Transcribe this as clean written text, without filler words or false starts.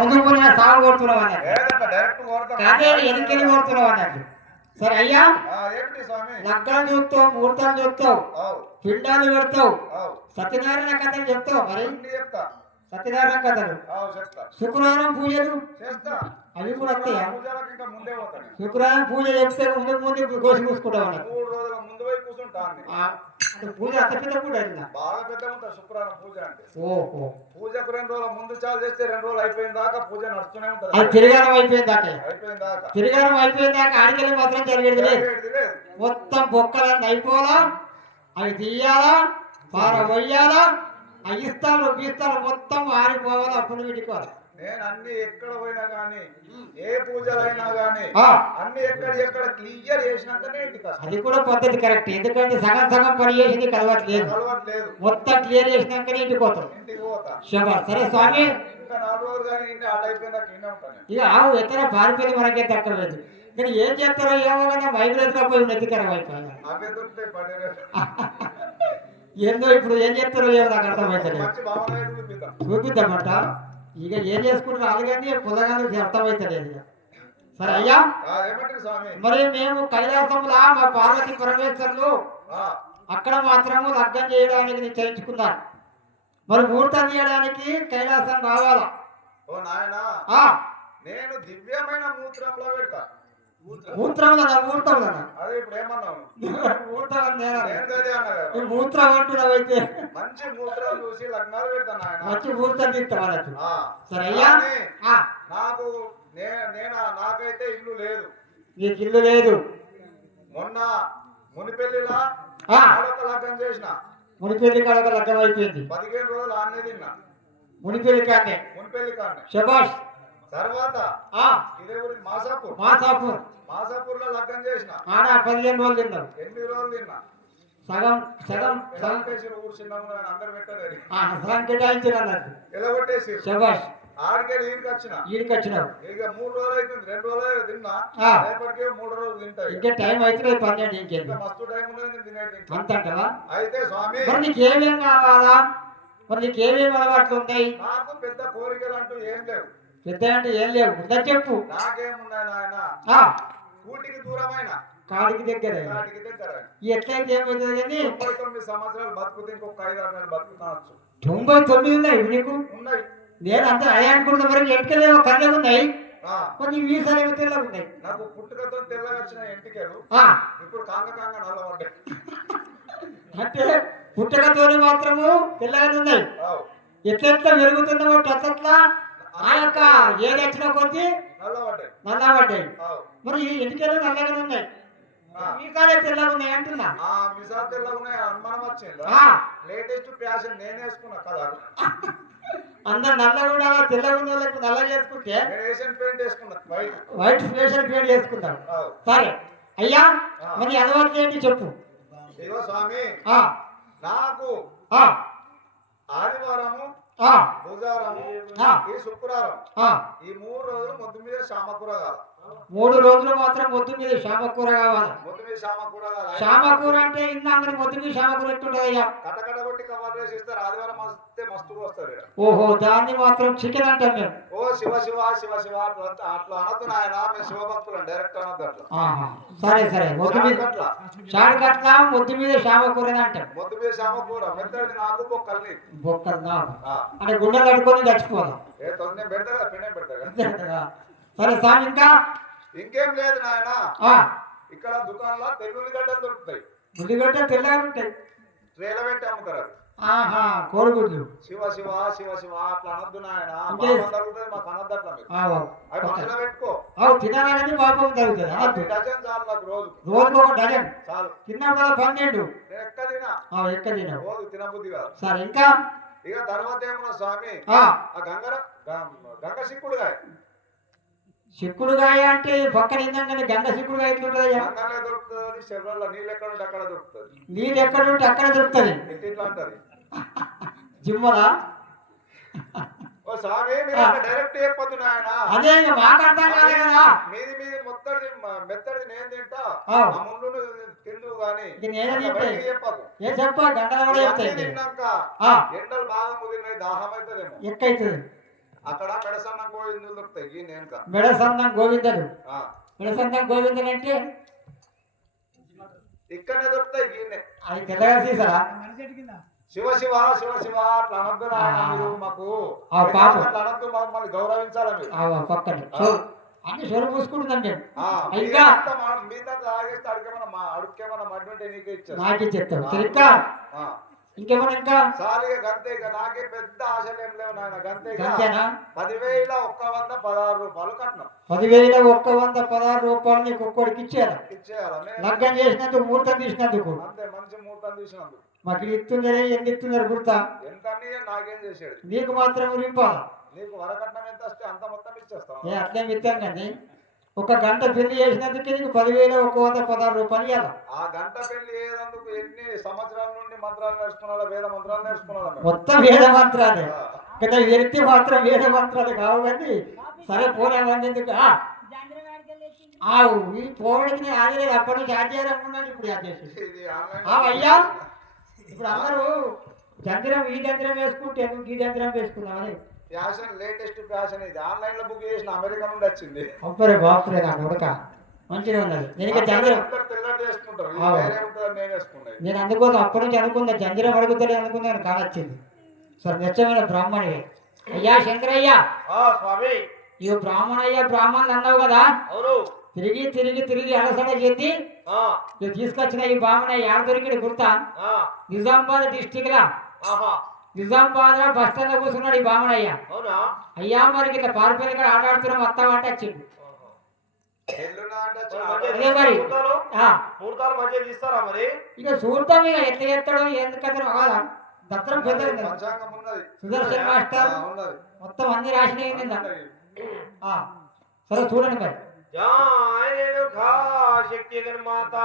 ముందుకు సాగు కొడుతున్నావు అన్నట్టు అదే ఎన్నికలు కొడుతున్నావు అన్నట్టు. సరే అయ్యా, లగ్గాలు చూస్తావు, ముహూర్తాలు చూస్తావు, పిండాలు పెడతావు, సత్యనారాయణ కథలు చెప్తావు. మరి సత్యనారాయణ కథలు, శుక్రవారం పూజలు అవి కూడా వస్తాయా? శుక్రవారం పూజ చెప్తే ముందు ముందు కోసి కూసుకుంటావు అన్నట్టు. పూజ అంత పెద్ద పూజ బాగా పెద్ద ఉంటుంది శుక్రవారం పూజ అంటే. ఓహో, పూజకు 2 రోజుల ముందు చాలు చేస్తే 2 రోజులు అయిపోయిన దాకా పూజ నడుస్తూనే ఉంటుంది. అది తిరిగారం అయిపోయిన దాకా తిరిగారం అయిపోయిన దాకా ఆడికెళ్ళి మాత్రం జరిగేది లేదు. మొత్తం బొక్కలన్నీ అయిపోవాలా, అవి తీయాలా, పార పోయాలా, ఆ ఇస్తాలు గీస్తాలు మొత్తం ఆరిపోవాలా, అప్పుడు పెట్టుకోవాలి. నేను అన్ని ఎక్కడ పోయినా గానీ, ఏ పూజలైనా గానీ అన్ని ఎక్కడ క్లియర్ చేసినాకనే ఇంటికి. అది కూడా పద్ధతి కరెక్ట్. ఎందుకంటే సగం సగం పని చేసింది కలవట్లేదు, మొత్తం క్లియర్ చేసినాకనే ఇంటికి పోతాం. సరే స్వామి, ఇంకా 4 రోజులు కానీ ఇక ఆవు ఎత్తన పారిపోయింది, మనకే తక్కలేదు. కానీ ఏం చేస్తారో ఏమో కానీ వైబ్రేట్గా పోయి నెత్తికరం అయిపోయింది. ఏందో ఇప్పుడు ఏం చేస్తారో ఏమో నాకు అర్థమవుతుంది. చూపిద్దామంట. ఇక ఏం చేసుకుంటారు అలాగని పొలగానే అర్థమవుతలేదు. సరే అయ్యా, మరి మేము కైలాసంలో మా పార్వతి పరమేశ్వరులు అక్కడ మాత్రము లగ్నం చేయడానికి నిశ్చయించుకున్నాను. మరి ముహూర్తం తీయడానికి కైలాసం రావాలా? ఓ నాయనా, నేను దివ్యమైన మూత్రంలో పెడతా. మూత్రం అదే ఇప్పుడు ఏమన్నావు? మూత్రం అంటున్నావైతే మంచి మూత్రం చూసి లగ్నాలు పెడతాను. మంచి మూత్రం తీస్తాను. సరే అయ్యా, నాకు నాకైతే ఇల్లు లేదు. నీకు ఇల్లు లేదు? మొన్న మునిపెల్లిలా లగ్నం చేసిన. మునిపెల్లి కాడొక లగ్నం అయిపోయింది. 15 రోజులు ఆన్నే తిన్నా. మునిపెల్లి కాడనే శబాష్. తర్వాత ఇదే ఊరి మాసాపూర్ లో లగ్నం చేసిన. ఆడ 15 రోజులు తిన్నావు. 8 రోజులు తిన్నా. సగం ఊరు చిన్న అందరు పెట్టలేదు. సగం కేటాయించిన అన్నట్టు ఎలా కొట్టేసి శబాష్. ఆడికెళ్ళి ఈడికి వచ్చినావు. ఇక 3 రోజులు అవుతుంది. 2 రోజులు తిన్నా. రేపటికే 3 రోజులు తింటా. ఇంకా టైం అయితే 12 ఇంకేంటి మస్తు టైం ఉన్నది తినేది అంతటా. అయితే స్వామి, మరి నీకు ఏమేం కావాలా? మరి నీకు ఏమేమి అలవాట్లు ఉన్నాయి? నాకు పెద్ద కోరికలు అంటూ ఏం లేవు. పెద్ద అంటే ఏం లేవు, ఉందా చెప్పు. నాకేమున్నాయి నాయన, కూటికి దూరమైన కాడికి దగ్గర. ఎట్లయితే ఏమవుతుంది కానీ 99 సంవత్సరాలు బతుకుతే ఇంకొక 5-6 నెలలు బతుకుతావచ్చు. 99 ఉన్నాయి నీకు? ఉన్నాయి. నేను అంతా అదే అనుకుంటున్నా. మరి ఎంటికలేమో కళ్ళకు ఉన్నాయి, కొన్ని వీసాలు ఏమో తెల్లగా ఉన్నాయి. నాకు పుట్టుకతో తెల్లగా వచ్చిన ఎంటికలు ఇప్పుడు కాంగ నల్లబడ్డాయి. అంటే పుట్టుకతోని మాత్రము తెల్లగానే ఉన్నాయి. ఎట్లెట్లా పెరుగుతున్నావో అట్లా ఆ యొక్క ఏది వచ్చిన కొద్ది నల్లబడ్డాయి. మరి ఎన్నికలు నల్లగానే ఉన్నాయి, మీసాలే తెల్లగా ఉన్నాయి అంటున్నా. మీసాలు తెల్లగా ఉన్నాయి అనుమానం వచ్చింది. లేటెస్ట్ ఫ్యాషన్ నేను వేసుకున్నా కదా. అందరు నల్లగా ఉండాలా, తెల్లగా ఉన్న వాళ్ళకి నల్ల చేసుకుంటే వైట్ ఫేషన్ పెయింట్ చేసుకుంటాం. సరే అయ్యా, మరి అలవాట్లు ఏంటి చెప్పు. ఇగో స్వామి, నాకు ఆదివారము, బుధవారము, ఈ శుక్రవారం, ఈ 3 రోజులు మొద్దు మీద శామకూర కావాలి. 3 రోజులు మాత్రం మొద్దు మీద శామకూర కావాలి. మొద్దు మీద శామకూర కావాలి. శామకూర అంటే ఇందాక మొద్దు మీద శామకూర ఎట్టుంటదయ్యా? కటకట కొట్టి కవర్ చేసి ఇస్తారు. ఆదివారం వస్తే మస్తుగా వస్తారు. ఓహో, దాన్ని మాత్రం చికెన్ అంటాం మేము. ఓ శివ శివ శివ శివ అట్లా అనొద్దు నాయన, మేము శివభక్తులు డైరెక్ట్ అనొద్దు అట్లా. సరే మొద్దు మీద షాడ్కట్ల మొద్దు మీద శామకూర అంటాం. మొద్దు మీద శామకూర మెత్తడి నాకు బొక్కలు నాకు అంటే గుండెలు కట్టుకొని చచ్చిపోదాం. సరే స్వామి, ఇంకా ఇంకేం లేదు నాయన. ఇక్కడ దుకాణంలో తెల్లుల్లిగడ్డలు దొరుకుతాయి. ఉల్లిగడ్డలు తెల్లగా ఉంటాయి, ట్రేల పెట్టి అమ్ముతారు. కోడిగుడ్లు. శివ శివ శివ శివ అట్లా అనొద్దు నాయన, తగ్గుతుంది మాకు అనొద్దు అట్లా. అవి మనసులో పెట్టుకో. తినాలని పాపం తగ్గుతుంది. డజన్ చాలు నాకు, రోజుకు ఒక డజన్ చాలు. తిన్నా 12 ఎక్క తినా రోజు తినబుద్ధి కాదు. సరే ఇంకా ఇక తర్వాత ఏమన్నా స్వామి, గంగ చిక్కుడుగాయ అంటే పక్కన ఏంటంటే గంగ చిక్కుడుగాయ ఎట్లుంటుంది? దొరుకుతుంది. శరీరంలో నీళ్ళు ఎక్కడ ఉంటే అక్కడ దొరుకుతుంది. నీళ్ళు ఎక్కడ ఉంటే అక్కడ దొరుకుతుంది. ఇట్లా అంటది జిమ్మలా. ఓ స్వామి, డైరెక్ట్ చెప్పొద్దు నాయన. అదే మాట్లాడతాం కదా. మీది మెత్తడి నేను తింటా, ముందు తిండు గాని తిన్నాక ఎండలు బాగా ముదిరినాయి, దాహం అవుతుందేమో. ఎక్కైతుంది అక్కడ మెడసన్నం గోవిందులు దొరుకుతాయి. మెడసన్నం గోవిందలు. మెడసన్నం గోవిందలు అంటే ఇక్కడనే దొరుకుతాయి. అది తెల్లగా తీసారా? శివ శివ శివ శివ అట్లా అనొద్దు నాయన, మీరు మాకు అట్లా అనొద్దు, మమ్మల్ని గౌరవించాలి మీరు. పక్కన అన్ని సొర పూసుకుంటుందండి. ఇంకా మిగతా తాగేస్తే అడుక్కేమన్నా మడ్డుంటే నీకే ఇచ్చారు, నాకే చెప్తాను. ఇంకా ఇంకేమన్నా ఇంకా సారిగా గంతే. ఇక నాకే పెద్ద ఆశలు ఏం లేవు నాయన. గంతే. 10,116 రూపాయలు కట్నం. 10,116 రూపాయలు నీకు ఒక్కడికి ఇచ్చేయాలి. ఇచ్చేయాలి. లగ్గం చేసినందుకు, ముహూర్తం తీసినందుకు. అంతే, మంచి ముహూర్తం తీసినందుకు. మాకు ఇస్తుందనే ఎంత ఇస్తున్నారు గుర్తా? ఎంత నాకేం చేసాడు. నీకు మాత్రం రింపాలి. నీకు వరకట్నం ఎంత వస్తే అంత మొత్తం ఇచ్చేస్తాం. అట్లేం ఇస్తాం కానీ ఒక గంట పెళ్లి చేసినందుకు నీకు 10,116 రూపాయలు ఇవ్వాలి. ఆ గంట పెళ్లి చేసేందుకు ఎన్ని సంవత్సరాల నుండి మంత్రాలు నేర్చుకున్నాడా? వేద మంత్రాలు నేర్చుకున్నాడా? మొత్తం వేద మంత్రాలే కదా. వ్యక్తి మాత్రం వేద మంత్రాలు కావు కానీ సరే పోనేందుకు ఈ పోవడానికి ఆగలేదు. అప్పటి నుంచి ఆచారం ఉన్నాడు, ఇప్పుడు అయ్యా. ఇప్పుడు అందరూ జంత్రం ఈ జంత్రం వేసుకుంటే నువ్వు ఈ జంత్రం వేసుకున్నావని ఫ్యాషన్, లేటెస్ట్ ఫ్యాషన్ ఇది. ఆన్లైన్ లో బుక్ చేసిన అమెరికా నుండి వచ్చింది. అబ్బరే బాపురే, నా కొడుక మంచిగా ఉన్నది. నేను అందుకోసం అప్పటి నుంచి అనుకున్నా, జంజరం అడుగుతలే అనుకున్నాను, కానొచ్చింది. సరే నిజమైన బ్రాహ్మణి. అయ్యా శంకరయ్య స్వామి, ఇవి బ్రాహ్మణయ్య బ్రాహ్మణులు అన్నావు కదా. తిరిగి తిరిగి తిరిగి అలసట చెంది నువ్వు తీసుకొచ్చిన ఈ బ్రాహ్మణయ్య యాడ దొరికిన గుర్తా? నిజామాబాద్ డిస్టిక్ లా, నిజామాబాద్ లో బస్ స్టాండ్ లో కూర్చున్నాడు ఈ బామణయ్య. అయ్యా మరి ఇట్లా పారిపోయి కూడా ఆడాడుతున్నాం మొత్తం అంటే వచ్చిండు. అదే మరి ఇక చూద్దాం ఇక ఎట్లా చేస్తాడో ఎందుకంటే దత్తరం పెద్ద సుదర్శన్ మాస్టర్ మొత్తం అన్ని రాసినాయి. సరే చూడండి మరి. శక్తి మాతా